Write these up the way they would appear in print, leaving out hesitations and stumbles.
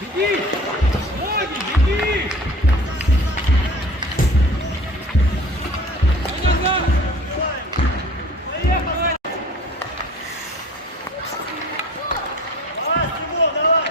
Беги! Ноги, беги! Назад! Поехали! Давай, Тимур, давай!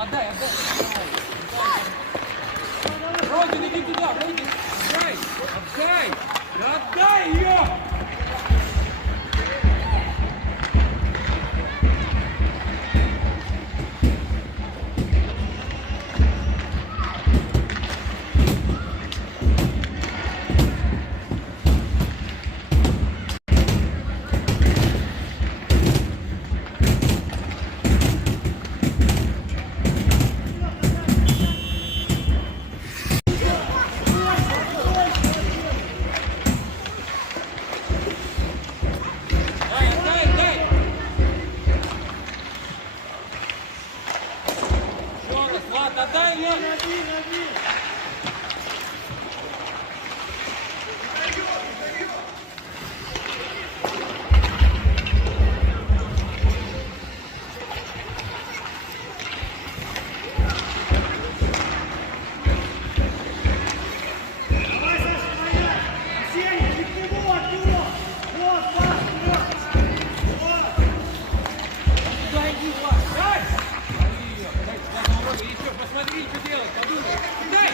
Отдай. Родин, иди туда, Родин. Отдай ее! Отдай ее! Посмотри, что делать, подумай. Дай!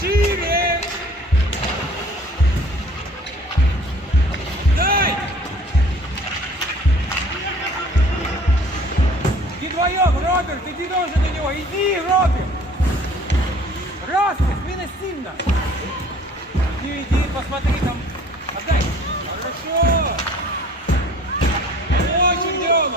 Шире! Дай! Иди вдвоем, Роберт, иди тоже на него, иди, Роберт! Раз, спина сильно! Иди, посмотри там, отдай! Хорошо! Очень где он!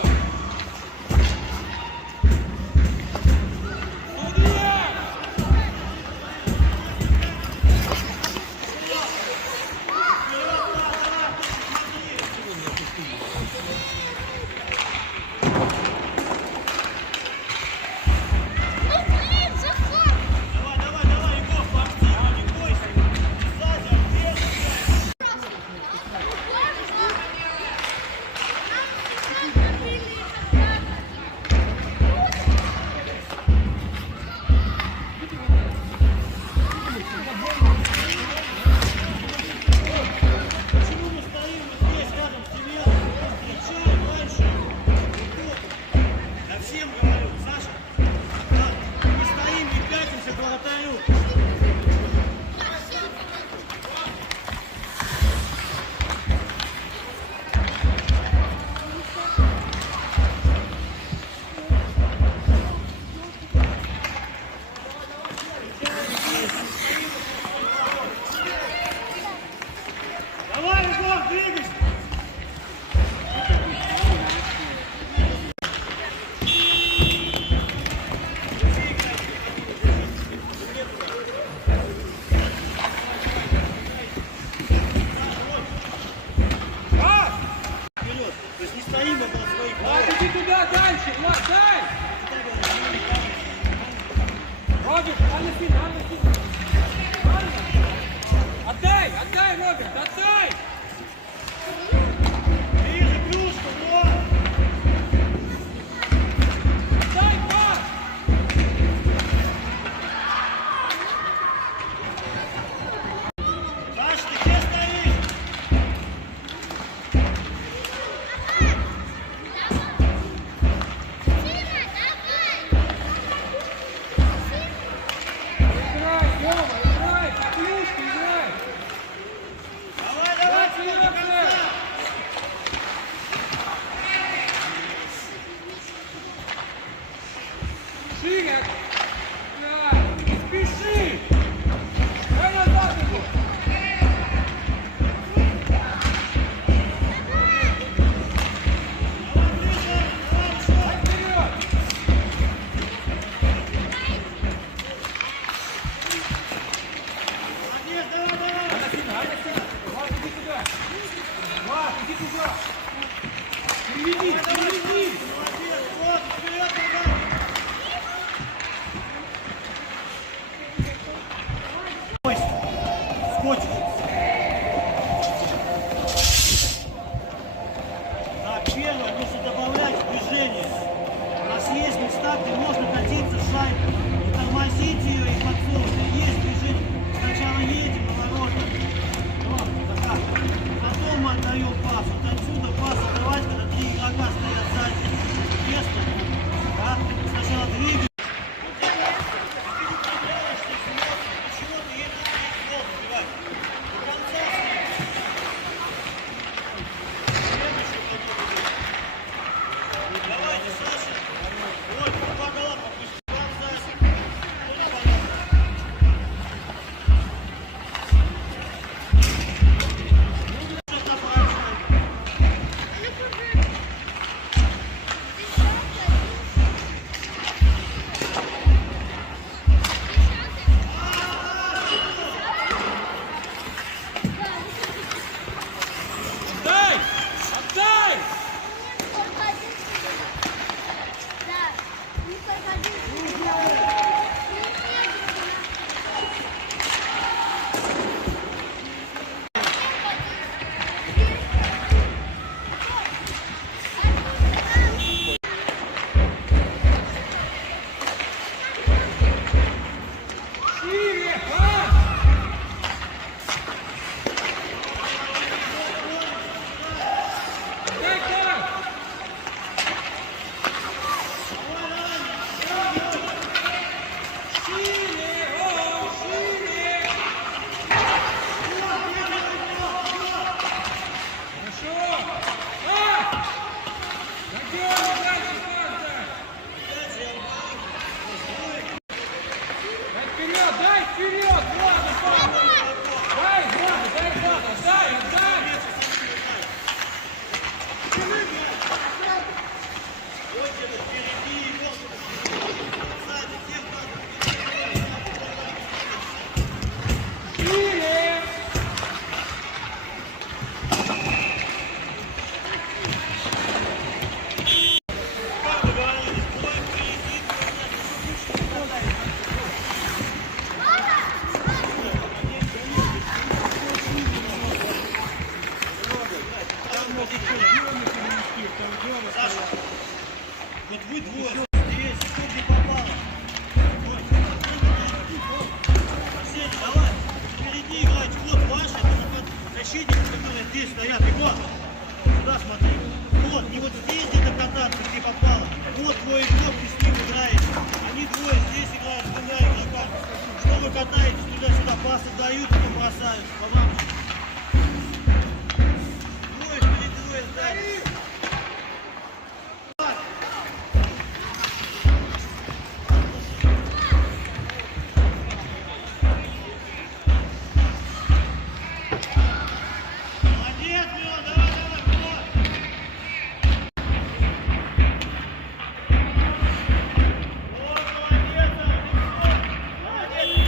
Роберт, отдай! Ближе, плюшку, вот! Дай пас! Саша, ты где стоишь? Играй, Тёма, играй! Клюшку играй! Давай, давай, Давай, до конца! Шире! Играй! Не спеши! Дай назад его! Дай вперед! Молодец, давай, давай! Анна сильно, Анна сильно! Влад, иди туда! Влад, иди туда! Переведи, переведи! Молодец, вот, вперед, давай! Скотч. Так, первое, нужно добавлять движение. У нас есть места, где можно катиться шайбой. И тормозить ее и подсовывать. Есть движение. Сначала едем на воротах. Вот, так. Потом мы отдаем пас. Вот отсюда пас отдавать, когда 3 игрока стоят сзади. Место. Да? Сначала двигаем. Давайте, Саша. Ой, два гола пропустил. Там сзади. Что-то брать. Отдай! Отдай! Шире! Пас! Дай пас! Шире! О, шире! Хорошо! А! Надёрнул дальше пас дай! Дай вперед! Дай вперед! Влада, пас! Дай, Влада, дай, Влада! Отдай, отдай! Шире! Как договорились, бой впереди. Саша, вот вы двое здесь, кто где попало. Арсений, давай, впереди играйте, вот ваши, это защитники, которые здесь стоят, и вот, сюда смотри. Вот, не вот здесь где-то кататься, где попало. Вот твой игрок, ты с ним играешь. Они двое здесь играют, с двумя игроками. Что вы катаетесь туда-сюда, пасы дают, потом бросают. По вам. Двое впереди, двое сзади. Молодец, Милан, давай, давай, вперед! Вот, молодец, молодец!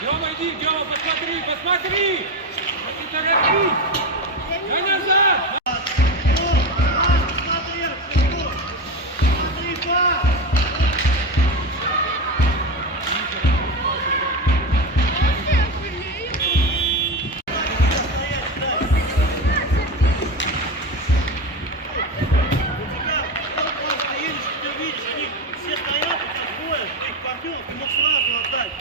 Дема, иди, Дема, посмотри, посмотри! Не торопись! Да назад! Ты мог сразу отдать.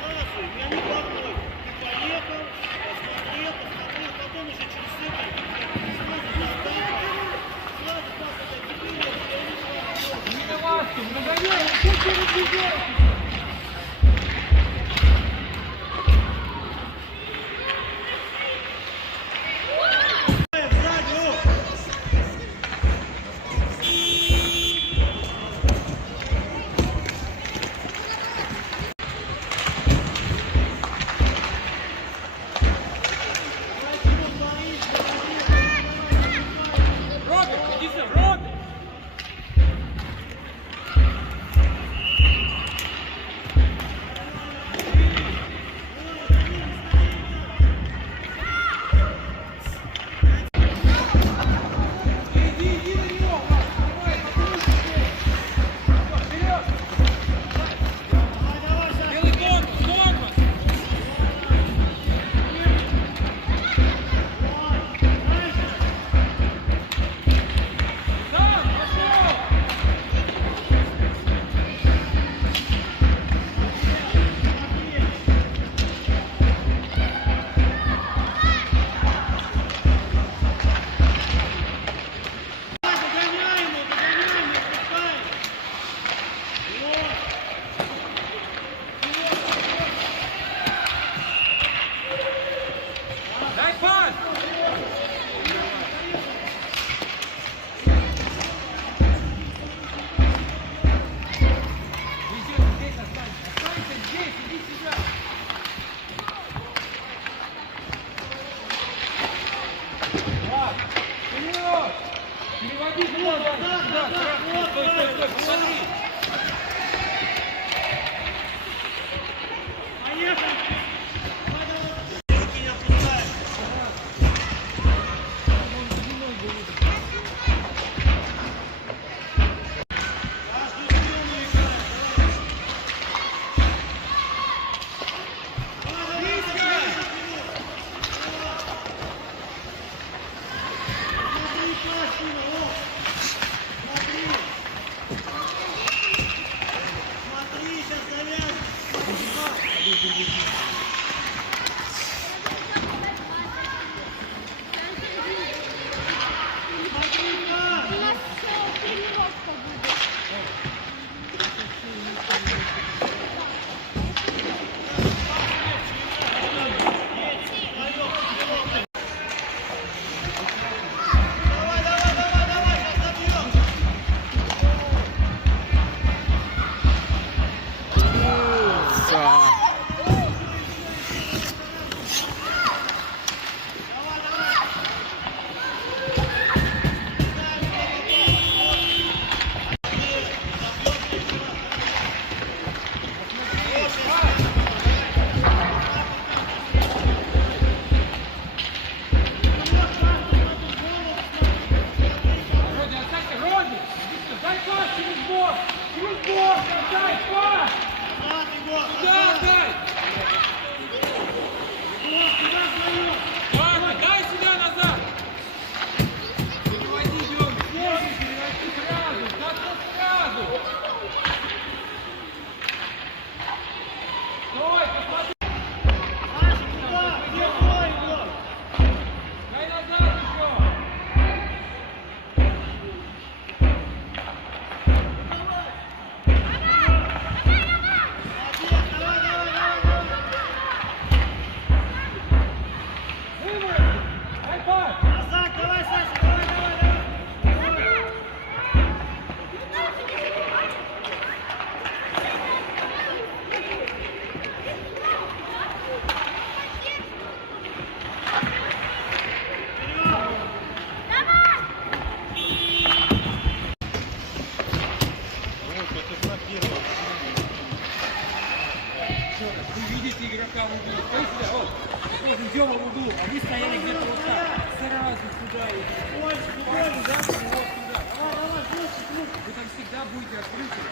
Сразу, я не порой. Ты поехал, посмотрел, потом уже через секунду сразу же отдал. Сразу пас отдать. Не давайте, нагоняй, что через людей? Роберт, иди сюда, Роберт! Иди на него, давай, вперед! Белый тормоз! Да, пошел! Догоняй его, отпускай. Дай пас! Иди здесь останься, останься здесь, иди сюда! Ладно, вперед! Переводи сюда, сюда, сюда, стой, стой, стой, посмотри! Поехали! Руки не опускай. Каждую съемную играй, давай. Давай, смотри, Кастина, о! Смотри! Смотри, сейчас завяжет! Смотри, как! У нас тренировка будет. Давай, сейчас забьем! Родя, останься, Родя! Иди сюда, дай пас через бок! Через бок, дай пас! Назад его! Да, да! Вы видите игрока в углу. Слышите? Вот. Вот идем в углу. Они стояли где-то вот так. Сразу сюда идите. Пальцы, да? Вот сюда. Вы там всегда будете открыты.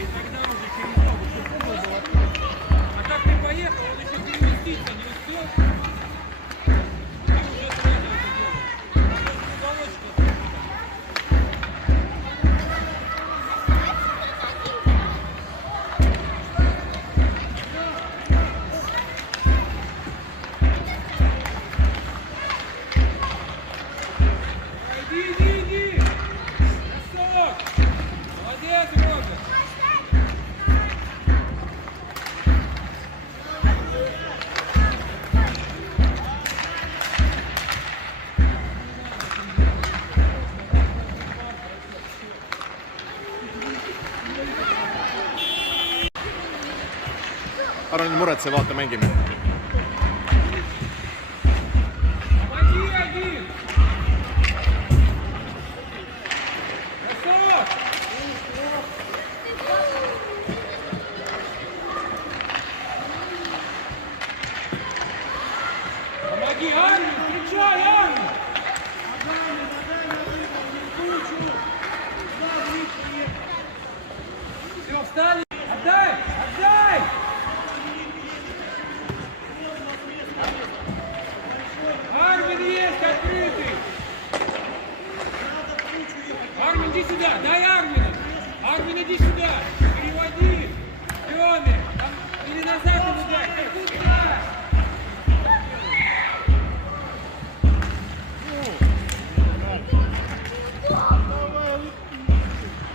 И тогда уже через ногу, чтобы угол был открыт. А так ты поехал, он еще переместиться не успел. Ты уже сразу это делаешь. Уголочек открыт. Иди! Красавчик! Молодец, Роберт! ära nüüd muretse, vaata, mängime. Помоги один! Красавчик! Помоги, Армин! Встречай, Армин! Все, встали! Отдай! Отдай! Армин есть открытый! Армин, иди сюда! Дай Армину! Армин, иди сюда! Переводи! Деме! Или назад ему дай! Куда?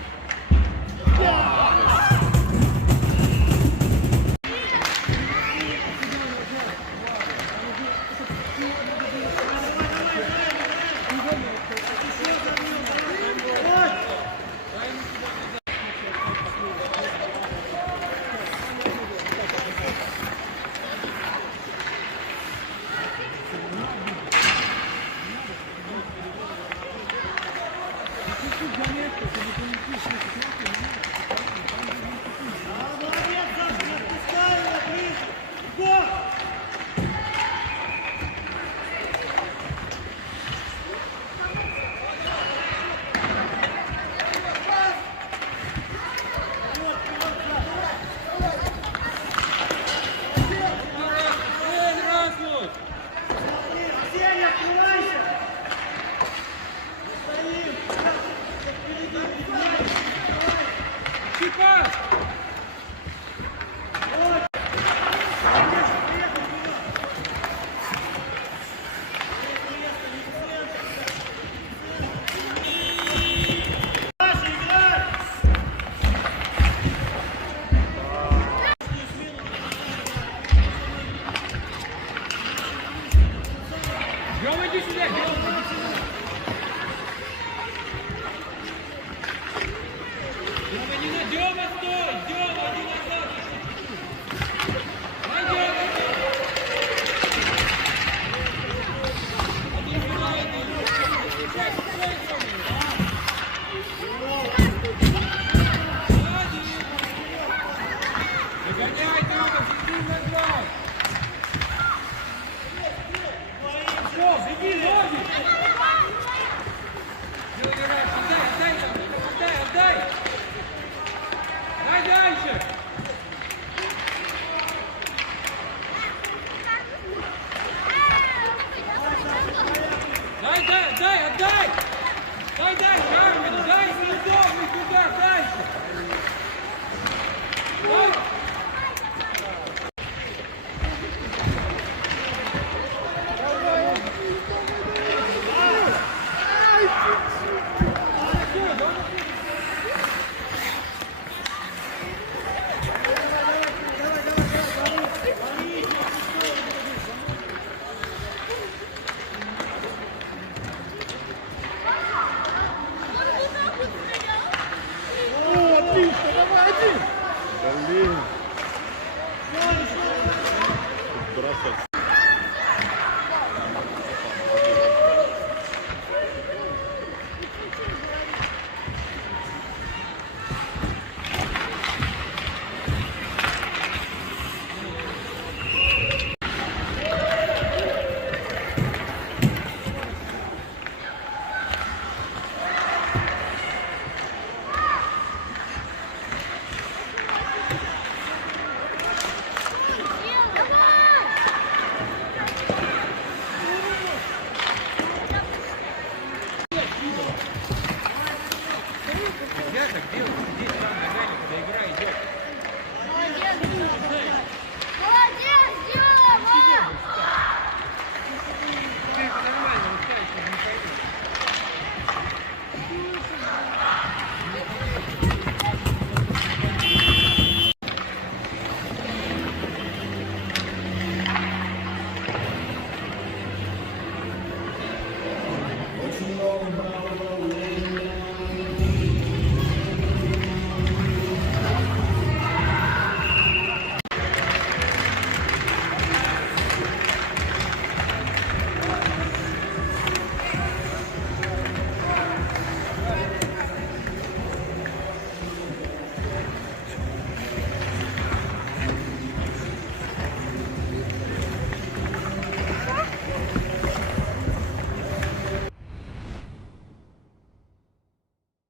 Молодец, Саша, не отпускай его, ближе. Гол! Расмус! Арсений, открывайся! Стоим! Чипас! Саша, играй! Дема, иди сюда! Дема, иди сюда! Дема, не на... Дема, стой! Дема, иди назад! Дай, Дема! Один сюда, один! Встречай, встречай, Дема! Догоняй, Дема, иди назад! Все, беги, ноги! Делай раньше, отдай! Дай дальше! Отдай!